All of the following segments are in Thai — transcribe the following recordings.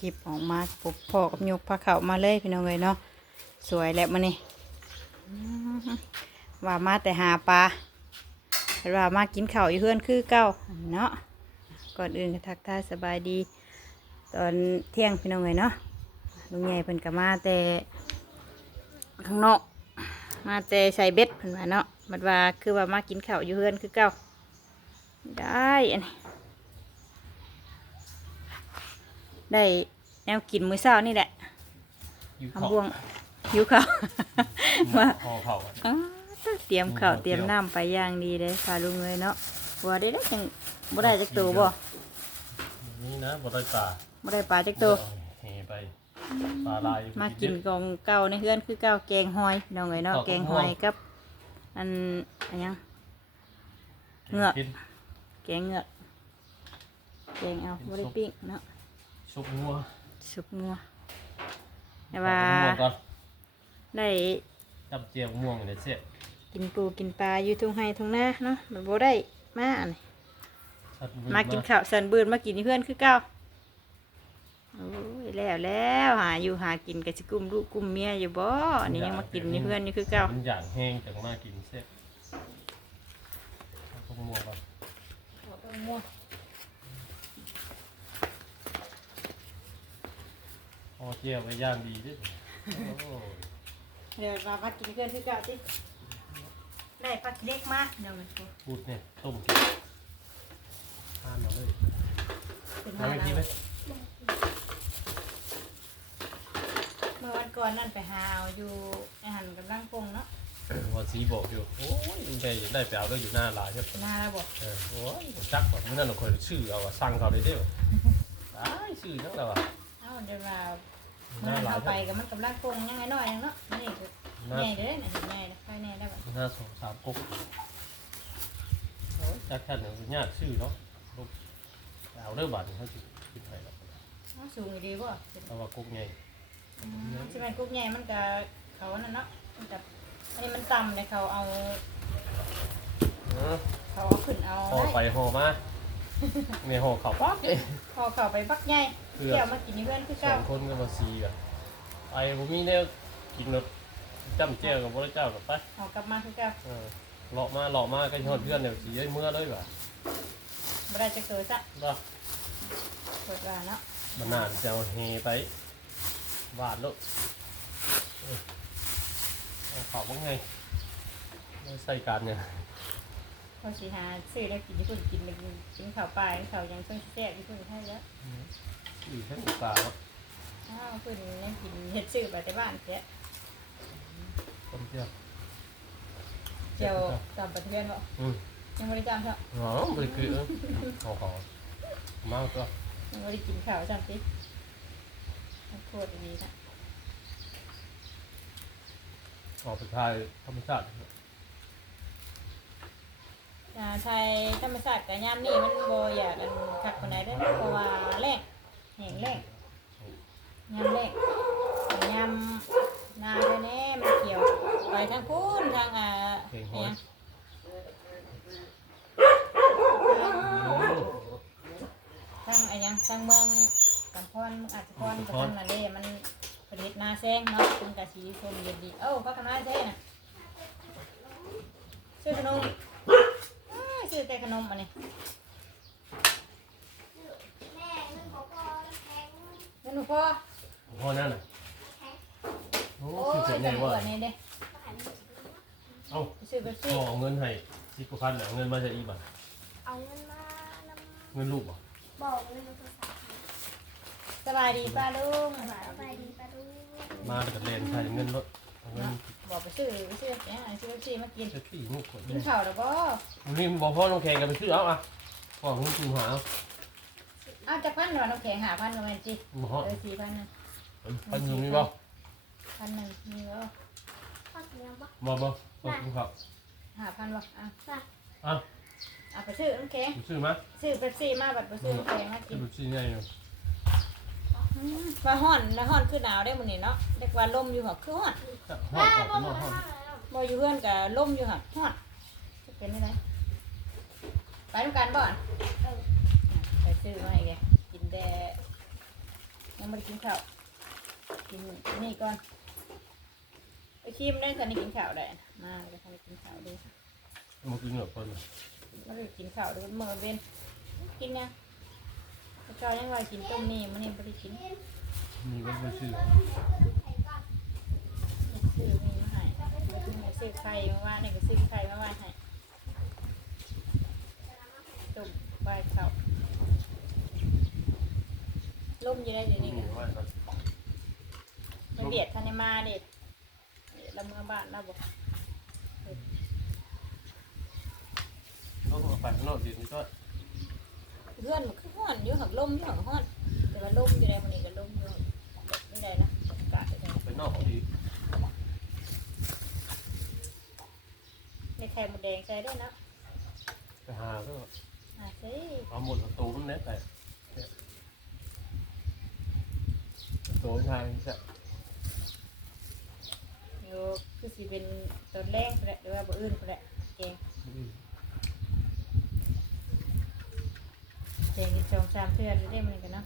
คลิปออกมาปลุกพ่อกับยกพาเขามาเลยพี่น้องเลยเนาะสวยแล้วมันนี่ว่ามาแต่หาปลาว่ามากินข้าวอยู่เพื่อนคือเก้าเนาะก่อนอื่นก็ทักทายสบายดี ตอนเที่ยงพี่น้องเลยเนาะลุงใหญ่เพิ่นก็มาแต่ข้างนอกมาแต่ใส่เบ็ดเพิ่นว่าเนาะบัดว่าคือว่ามากินข้าวอยู่เพื่อนคือเก้าได้อันนี้ ได้แนวกินมื้อเช้านี่แหละอยู่ทำเขาบ่วงหิวข้าว ว่าพอเขาอะอ้าเตรียมข้าวอืมเตรียมน้ำไปอย่างดีเลยพาลุงเลยเนาะว่าได้ได้จังบ่ได้จักตัวบ่นี่นะบ่ได้ปลาบ่ได้ปลาจักตัว เฮไปปลาลายมากินกองเก่าในเฮือนคือเก่าแกงหอยพี่น้องเอ้ยเนาะแกงหอยกับ อันอันหยัง เหงือก กินแกงเหงือกแกงเอาบ่ได้ปิ้งเนาะ ซุปงัวสุกงัวแต่ว่าม่วงก่อนได้จับเจียวม่วงเดี๋ยวเสียกินปูกินปลาอยู่ทุ่งไห้ทุ่งนาเนาะมันบ่ได้มาอันนี้ชัดมือมากินข้าวสันบืนมากินที่เพื่อนคือเก่าโอ้ยแล้วแล้วหาอยู่หากินกับสิกลุ่มลูกกลุ่มเมียอยู่บ่อันนี้ยังมากินนี่เพื่อนนี่คือเก่ามันอย่างแห้งจากมากินเสียเอาพวกม่วงก่อนพอ เจียวไปย่างดีด้วยโอ้ยเดี๋ยวมามากินเพื่อนคือเก่าสิได้ปลาเล็กมากเดี๋ยวมันพูดเนี่ยต้มกินทานมาเลยเป็นทานมาไม่กินแล้ไหมวเมื่อวันก่อนนั่นไปหาเอาอยู่ไอหันกำลังปรุงเนาะพอสีบอกอยู่โอ้ยได้ได้ไปเอาด้วยอยู่หน้าร้านใช่ปะ หน้าแล้วบอกเออโอ้ยผมจักแบบนั้นเราเคยชื่อเอาอะสั่งเขาเลยเด้อได้ชื่อจังแล้วอะเอ้าเดี๋ยวเรา หเมื่อน้านั้นร้านเอาไปกับมันกำลังปรุงยังไงน้อยเนาะนี่คือหน้าใหญ่เลยนะเห็นใหญ่นะไฟแน่ได้บ่หน้าสองสามกุ๊กโอ้ยจักท่านหนึ่งญาติชื่อเนาะลูกเอาเด้อบัตรเขาสิกินไปแล้วอ้าวสูงอยู่ดีบ่เพราะว่ากุ๊กใหญ่อืมใช่ไหมกุ๊กใหญ่มันก็เขาอันนั่นเนาะมันก็อันนี้มันต่ำเลยเขาเอาเออเขาเอาขึ้นเอาห่อไปได้ห่อมาเมียห่อเขาปั๊บเลยพอเขาไปบักใหญ่เพื่อเกี่ยวมากินนี่เพื่อนคือสอเก่างคนก็มาซีกันไปผมมีแนวกินรถจำเจ้ากับพระเจ้ากับไปเอากลับมาคือเก่าเออหลอกมาหลอกมาก็ยอดเพื่อนเดี๋ยวสีเมื่อเลยว่ะบ่ได้จะเกิดซะเนาะเกิดว่าเนาะมันนานจะเอาเฮไปวาดแล้วเอ้ยเอาเขอบว่าไงไม่ใส่การเนี่ยพอสิหาซื้อแล้วกินที่คุณกินเลยกินข้าวปลายข้าวยังต้องแซ่บที่คุณให้แล้ว อีกแค่อุตาห์อ้าวคุณยังกินเฮ็ดซื้อไปแต่บ้านแค่ต้มเจียวเจียวจำปะเทือนบ่อืมยังบ่ได้จำซะอ๋อไม่คือเออขอขอมากก็ยังบ่ได้กินข้าวจำสิโคตรดีนะออกไปทายธรรมชาติอ่าไทยธรรมชาติกับยามนี่มันบ่อยากกันคักปานใดเด้อเนาะเพราะว่าแรง แห้งแรงยามแรงยามนาแน่ๆมันเกี่ยว ไปทางพูนทางอ่าเก่งหอิอหยยทางอะไรยังทางเมืองกำพรอาจจะพรกับทางนั่นเลมันผลิตนาแซงเนาะเป็นกะสีชมเย็นดีเอ้าพักกันได้ใช่น่ะซื้อขนมอ้ายซื้อแต่ขนมอันนี้ แม่เงินของพ่อแพง เงินหนู พ่อพ่อนั่นน่ะโอ้โอ้คือยเสร็จจัไงงหวะวะนี้เด้เอ้าซื้อเป๊ปพ่ซี่อเอาเงินให้สิบกว่าพันน่ะเอาเงินมาจากอีบัตเอาเงินมานำเงินลูกบ่บอกเงินโทรศัพท์สบายดีป้าลุงสบายดีปะลูกมาแล้วก็เล่นใช้เงินรถเอาเงินบอกไปซื้อไปซื้อเนี่ยซื้อเป๊ปซี่มากินเจ็ดสี่มุกคนกินข้าวแล้วบ่วันนี้บอกพ่อน้องแข่งกันไปซื้อเอาอะพ่อคุณคุณหาเอา อ้าวจากพันหน่อยน้ำแข็งหาพันหน่อยจิหมอเออสี่พันหนึ่งพันอยู่นี่บ่พันหนึ่งมีแล้วพ่อกินยังปะบ่บ่บ่คุณครับหาพันบ่อะอะเอาไปซื้อน้ำแข็งคุณซื้อมาซื้อเป๊ปซี่มาบัดไปซื้อน้ำแข็งมากิซื้อนแบบซื้อง่ายอยู่ว่าฮ้อนแล้วฮ้อนคือหนาวได้มื้อนี้เนาะเรียกว่าลมอยู่หักคือฮ้อนฮอดออกนอกห้องบ่อยู่เพื่อนก็ลมอยู่หักฮ้อนจะเป็นได้ไดไปนำกันบ่อนไป ซื้อมาให้แกกินแต่ยังไม่ได้กินข้าวกินนี่ก่อนไปชิมได้ตอนนี้กินข้าวได้นะมาแล้วก็ทำกินข้าวดูมันกินกับคนไม่ได้กินข้าวดูเมื่อเว้นกินนะแล้วก็ยังไงกินต้มนี่มันนี่ไม่ได้กินมีมันก็ชื่อซื้อมีมาให้ไปซื้อให้ซื้อไข่มาว่านี่ก็ซื้อไข่มาว่าให้ต้มใบข้าว ล่มอยู่ได้เดี๋ยวนี้มีก็ว่าก่อนมันเบียดทันได้มาเด็ดเราเมื่อบ้านเราบอกต้องเอาไปข้างนอกดินก็เพื่อนมันคือห้อนอยู่หักลมอยู่หักห้อน แต่ว่าลมอยู่ในมันนี่ก็ลมอยู่ไม่ได้นะอากาศไม่ได้ไปนอกดีในไข่หมดแดงใส่ได้นะไปหาก็อะใส่เอาหมดประตูมันเน็ตไป ประตูทางจะโยคือสิเป็นตอนแรกแหละหรือว่าบ่อื่นแหละแกงแกงกินสองสามเทื่อนได้มันกันเนาะ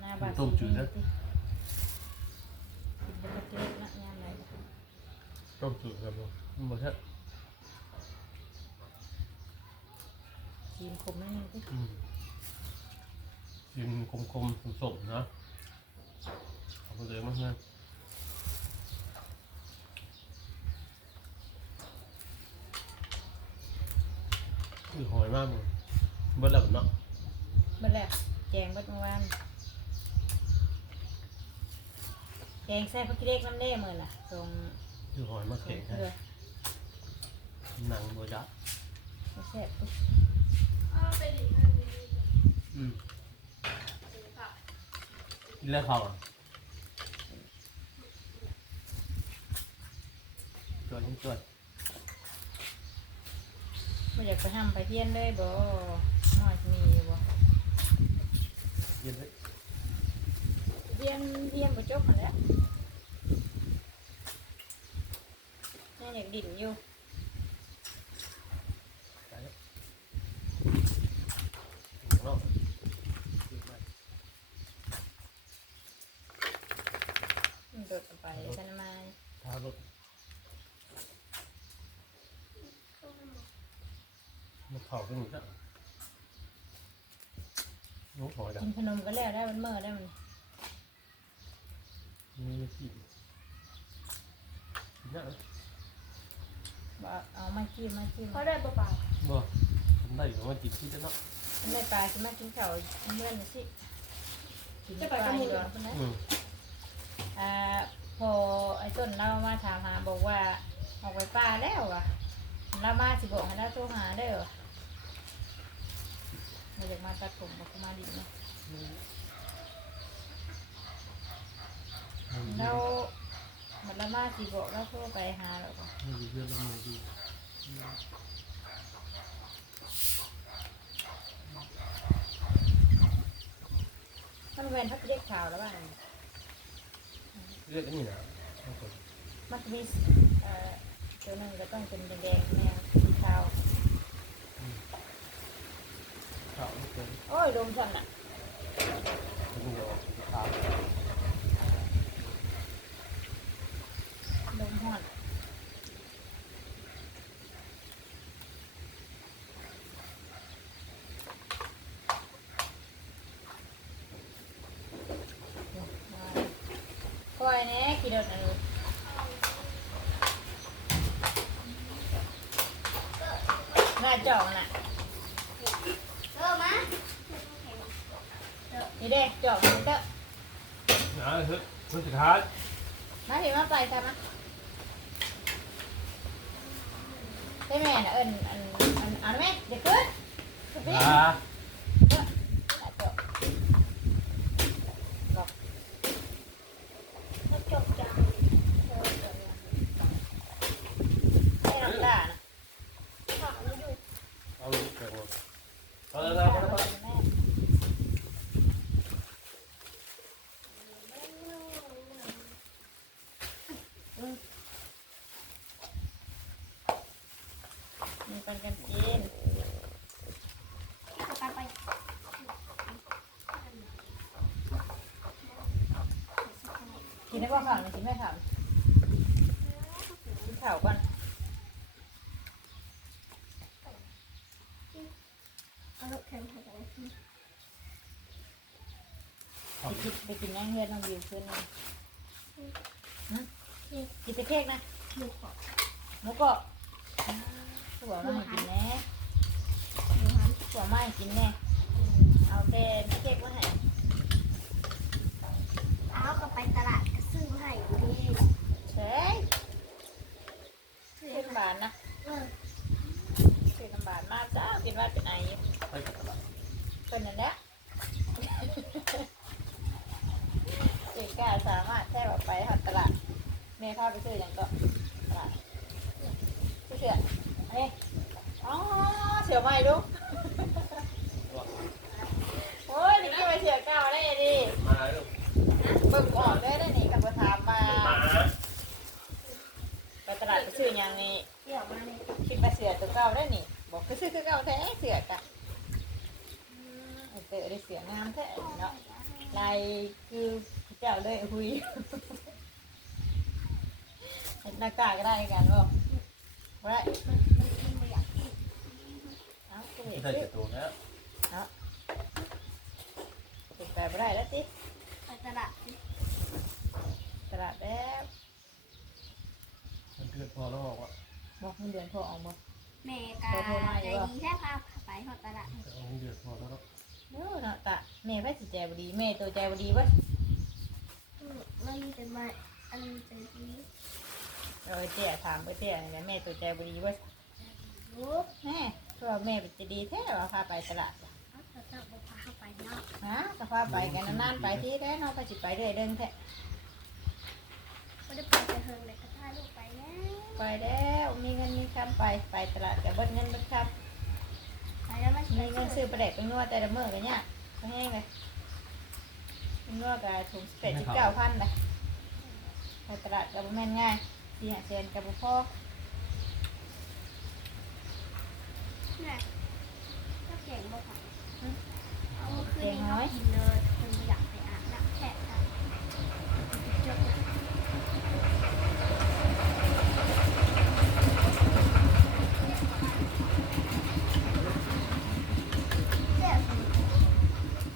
หน้าบาดสีนี่ติกินเป็นกระเทียมนะยามไหนต้มจืดครับผมมันหมดแล้วกินขมนิดนึงติอืมกินคมๆสมๆนะ เอาไปเลยมั้งนะคือหอยมากเลยเบิ้ลแล้วเนาะเบิดแล้วแกงเบิดเมื่อวานแกงใส่ผักขี้เหล็กน้ำเล่มือน่ะตรงคือหอยมาตรเก่งงเกแท้ลือหนังบัวยักษ์ไม่แซ่บปุ๊บเอาไปดิมันมีอืมสีผักกินแล้วเขาอะ จวดจวดไม่อยากไปห้ามไปเที่ยนเลยบ่น้อยมีบ่เย็นเลยเที่ยนเที่ยนบ่จบหมดแล้วนี่อยากดิ่นอยู่ ไปแล้วเนาะ มันโดดออกไปฉันมา ทารถ ต้ม มันเข่าขึ้นจ้ะน้องหอยดักินขนมก็แล้วได้มันเมื่อได้มันนี่ไม่ขี้กินได้ไหมบ่เอามากินมากินเขาได้เปล่าบ่ทำได้อยู่ว่ากินขี้จะเนาะมันได้ปลากินมากินข้าวเมื่อนสิกินปลาอยู่ดอกคนนั้นอืมอ่าพอไอ้ต้นเรามาถามหาบอกว่าออกไปป่าแล้วอะเรามาสิบอกให้เราโทรหาได้อมาอ ยากมาตัดผมบอกมาดีนะเรามันละมาสิบอกเราโทรไปหาเราก่อนไม่มีเพื่อนละมือดีมันเว้นทักเรียกข่าวแล้วบ้างเรียกอันนี้นะมันจะมีเอ่อตัวหนึ่งก็ต้องเป็นแดงๆแนวสีขาว ข่าวไม่เกิน โอ้ยลมสั่นอะลมห่อนคอยแน่กี่ดอนนะลูกหน้าจองน่ะ เออมา นี่เด้จ่องนี่เด้อนะเฮ้ยคนสุดท้ายมาเห็นว่าไปใช่ไหมใช่แม่น่ะเอิญอันอันอันไหมเด็กขึ้นขึ้นอ่า แล้วจบจ้ะ ให้น้ำตาล ผักมันอยู่ เอาเลยเกิดหมดเอาเลยเอาเลยเอาเลย มีปันกันกิน ไปไป นได้บ่ข่าวนี่กินได้ข่าวกินข่าวก่อนเอาลูกแข็งใส่กันไปกินไปกินย่างเฮือนน้องวิวคืนนึงหึกินแต่เค้กนะหมูกรอบหมูก็ตัวมาให้กินแน่หมูหันตัวมาให้กินแน่เอาแต่เค้กมาให้เอาก็ไปตลาด เฮ้ยเค้กมาบานนะขึ้นบานมากจ้ากินว่าเป็นไออยู่ไปกับตลาดเป็นนั่นแหละเก่งกล้าสามารถแค่แบบไปหาตลาดแม่พาไปซื้ออย่างก็ตลาดซื้อเสือเฮ้ยอ๋อเสือใหม่ดูโอ้ยนี่ก็ไปเสือเก่าได้ดิมาลูเบิ่งออกได้ได้นี่กับประถามมา มา ไปตลาดไปซื้ออย่างนี้เดี๋ยวมาเลยคิดว่าเสือตัวเก่าได้นี่บอกก็ซื้อคือเก่าแท้เสือกะไอเตอได้เสืองามแท้เนาะลายคือเจ้าเลยหุยหน้ากากก็ได้กันบ่บ่ได้มันมันมันไม่อยากกินเอ้าก็ที่เห็นได้คือจะตัวแล้วเป็นไปบ่ได้แล้วสิไปตลาดสิตลาดแล้ วมันเกิดพอแล้วบอกว่าบอกเงินเดือนพอออกบ่แม่กาใจดีแค่พาไปหอดตลาดจะเอาเดือดพอแล้วเนาะเด้อเนาะตะแม่ไปสิใจบ่ดีแม่ตัวใจบ่ดีเว้ยอืมมันจะมาอันใจดีเออเตี้ยถามไปเตี้ยนี่แหละแม่ตัวใจบ่ดีเว้ยลูกแม่เพราะว่าแม่เป็นจะดีแท้ว่าพาไปตลาดว่ะเอาแต่เจ้าบอกพาเข้าไปเนาะฮะก็พาไปกันนานๆไปที่แท้เนาะไปสิไปเรื่อยเดินแท้ไม่ได้ไปแต่เฮิงเลย ไปแล้วมีเงินมีคำไปไปตลาดกับเบิดเงินเบิดคไปแล้วมันำมีเงินซื้อประเด็กไปนวดแต่ละมื้อกันเนี่ยก็แห้งเลยไปนวดกับถุงสเปดที่เก้าพันเลยไปตลาดกับบ่แม่นง่ายสี่ห้าเซนกับบุพ่อน่ะก็เก่งบอกค่ะเอามาคืนนี้เขากินเลยคนอยากไปอาบน้ำแฉะค่ะเจอ เจ็บ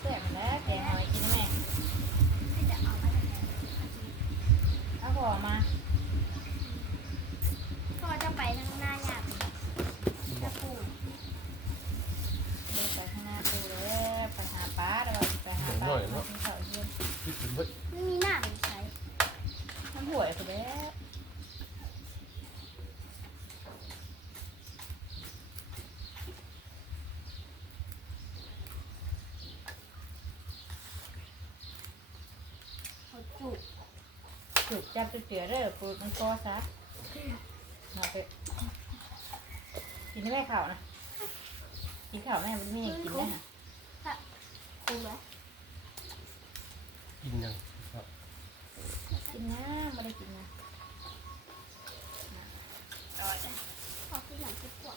แซ่บแล้วแกงหอยกินไหม ที่จะเอามาจากไหน เอาพอมา พ่อจะไปทางหน้าอยากจะปลูก เดินไปข้างหน้าปูเลยไปหาปลาแล้วไปหาปลาที่เขาเยี่ยม ที่ถึงเว้ย ไม่มีหน้าเป็นใช้ น้ำหวยคือแล้ว เขาจุก จุกจับตัวเสือเด้อปูมันคอซะมาไปกินได้ไหมข่าวนะกินข่าวแม่มันไม่อยากกินนะฮะปลูกแล้วกินยังครับกินนะไม่ได้กินนะต่อยพอที่หลังจะปวด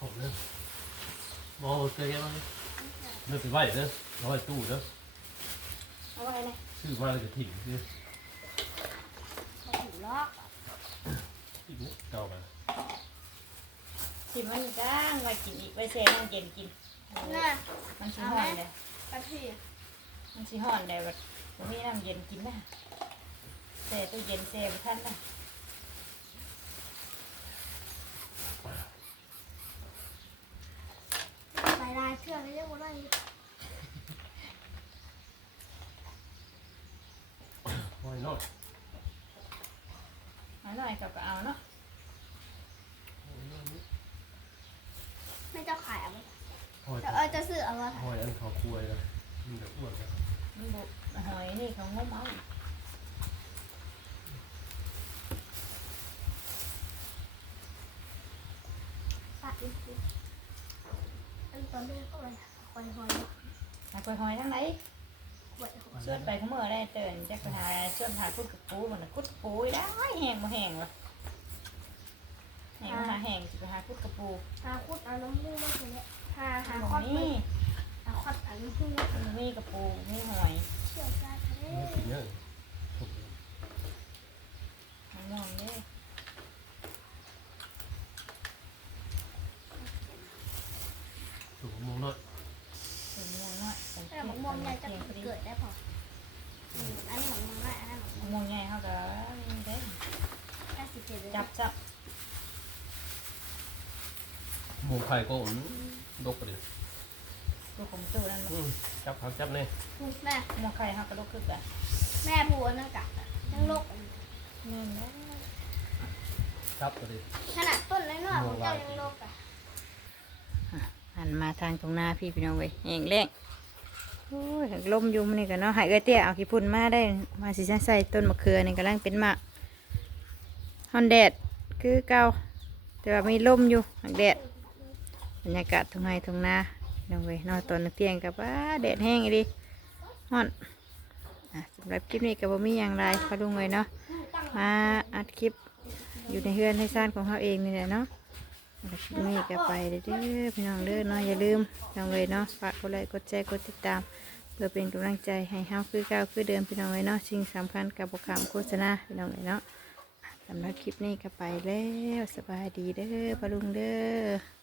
ผมเด้อมองเจอแค่ไหมเลือกไปไหวเด้อร้อยตู้เด้อเอาไว้เลยชื่อมาจะถิ่นคือเขาถูล็อกถิ่นเก่าไปสิมันจ้างไว้กินอีกไว้เซ่น้ำเย็นกิน น่ะมันสีห่อนเลยกระเทียมมันสีห่อนเลยแบบมันมีน้ำเย็นกินนะเซ่ตู้เย็นเซ่ไปท่านนะใส่ลายเชือกเรียกว่าอะไรห้อยนอก เอาหน่อยเขาก็เอาเนาะไม่เจ้าขายเอาไว้ห้อยจะเออจะซื้อเอาไว้ห้อยอันเขาคุยกันมันจะอ้วนกันมันบุหอยนี่เขางมเอาปะอีกทีอันตอนนี้ก็เลยคอยหอยหาไปหอยทั้งไหนหอยหอย ชวนไปเขาเมื่อได้เตือนจะไปหาชวนหาคุดกับปูมันน่ะคุดปูได้แห้งมาแห้งวะแห้งมาหาแห้งจะไปหาคุดกับปูหาคุดเอาน้ำมูกมาใส่หาหาบอคกอดนี่หาคอดเอาน้ำมูกมันมีกับปูมีหอยเชี่ยวชาทะเลไม่กินเยอะถูกกม่วงเด้อ ถูกมุงน้อย มะม่วงน้อยใส่ แต่ เกลื หมกม่วงใหญ่จะ เกลือ เกิดได้พออืมอันนี้หมกม่วงน้อยอันนั้นหมก มะ ม่วง ม่วงใหญ่เขาก็นี่เด้อ แค่สิบเจ็ดเลย จับจับ มุงไข่ก็อุ่นดกไปเลยตัวของตู้นั่นอืมจับครับจับเนี่ยแม่มะม่วงไข่เขาก็ลูกคือกันแม่ผัวนั่งกัดอะยังโลกแม่นแล้วจับไปเลยขนาดต้นน้อยๆของเจ้ายังโลกอะหันมาทางตรงหน้าพี่พี่น้องเว้ยเองเร่งโอ้ยลมอยู่มันนี่กันเนาะใหายเอ้ยเตี้ยเอาขี้พุ่นมาได้ มาสิใส่ต้นมะเขือนี่กำลังเป็นหมากฮอนแดดคือเก่าแต่ว่ามีลมอยู่หักแดด บรรยากาศทุ่งไร่ทุ่งนาพี่น้องเว้ยนอนตอนเที่ยงกับว่าแดดแห้งอีดีฮอนสำหรับคลิปนี้ก็บ่มีอย่างไรพอลุงเลยเนาะมาอัดคลิปอยู่ในเฮือนในซ่านของเขาเองนี่แหละเนาะคลิปนี้ก็ไปเด้อพี่น้องเด้อเนาะอย่าลืมพี่น้องเลยเนาะฝากกดไลค์กดแชร์กดติดตามเพื่อเป็นกำลังใจให้เฮาคือเก่าคือเดิมพี่น้องเลยเนาะสิ่งสำคัญกับบคำโฆษณาพี่น้องเลยเนาะสำหรับคลิปนี้ก็ไปแล้วสบายดีเด้อพะลุงเด้อ